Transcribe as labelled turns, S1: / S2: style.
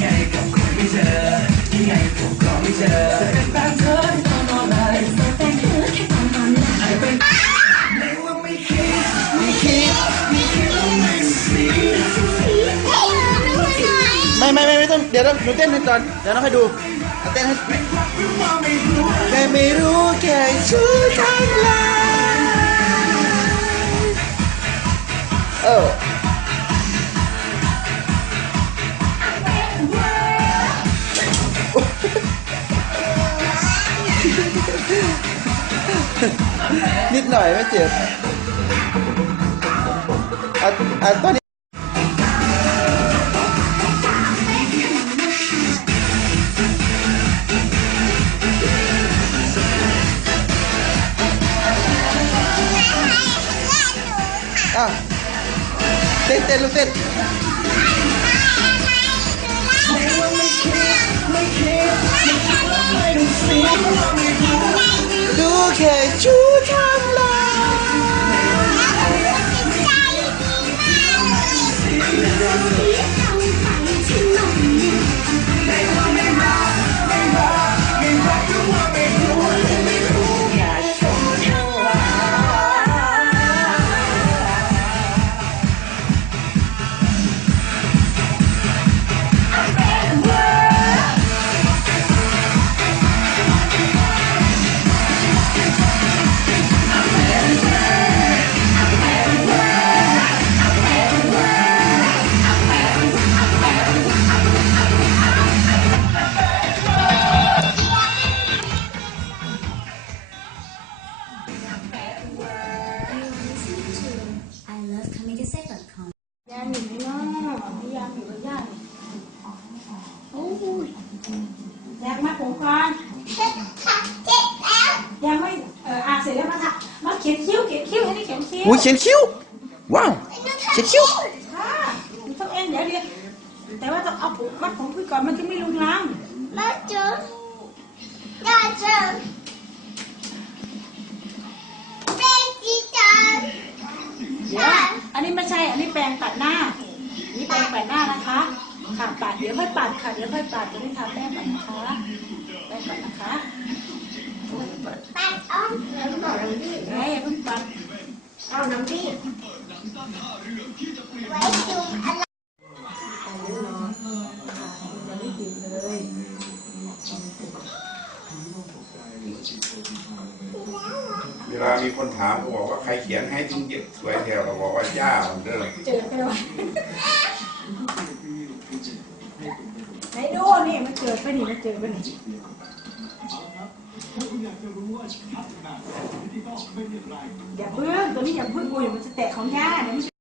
S1: ไงก็คงไม่เจอยังไงผมก็ไม่เจอเป็นแฟนเธอตอนนอนเลยอาจจะเป็นในว่าไม่คิดไม่คิดไม่คิดว่าไม่สี
S2: ไม่ไม่ไม่ไม่ต้องเดี๋ยวต้องหนูเต้นห้ก่งตอนเดี๋ยวน้องให้ดู เอาเต้นให้
S1: รู้ว่าไม่รู้
S2: แค่ไม่รู้แค่ชื่อทางลายเออนิดหน่อยไม่เจ็บอะอะตอนนี้ อะเต้นเยา
S3: มอยู่ไหนเนาะยามอยู่กับย่าโอ้ยแรงมากผมก่อนยังไม่เอออ่านเสร็จแล้วมาทำมาเขียนคิ้วเขียนคิ้วให้ได้เขียนคิ้ว
S2: อุ้ยเขียนคิ้ว ว้าวเขียนคิ้ว
S3: ค่ะมันต้องเอ็นเดี๋ยวเดี๋ยวแต่ว่าต้องเอาผมมัดผมขึ้นก่อนมันจะไม่ลุงลังเนี้ไม่ใช่อันนี้แปรงปัดหน้าอันนี่แปรงปัดหน้านะคะ ค่ะปัดเดี๋ยวค่อยปัดค่ะ เดี๋ยวค่อยปัดจะได้ทาแป้งปัดนะคะแป้งปัดนะคะแม่อย่าเพิ่งปัด
S4: เวล เวลามีคนถามก็บอกว่าใครเขียนให้ถึงเก็บสวยแถวเราบอกว่าย่าเหมือนเดิม
S3: เจอกันแล้วไหนดูนี่มันเจอไปนี่มันเจอไปนี่อย่าเพิ่งตัวนี้อย่าเพิ่งกูเดี๋ยมันจะแตะของย่าเดี๋ยวมัน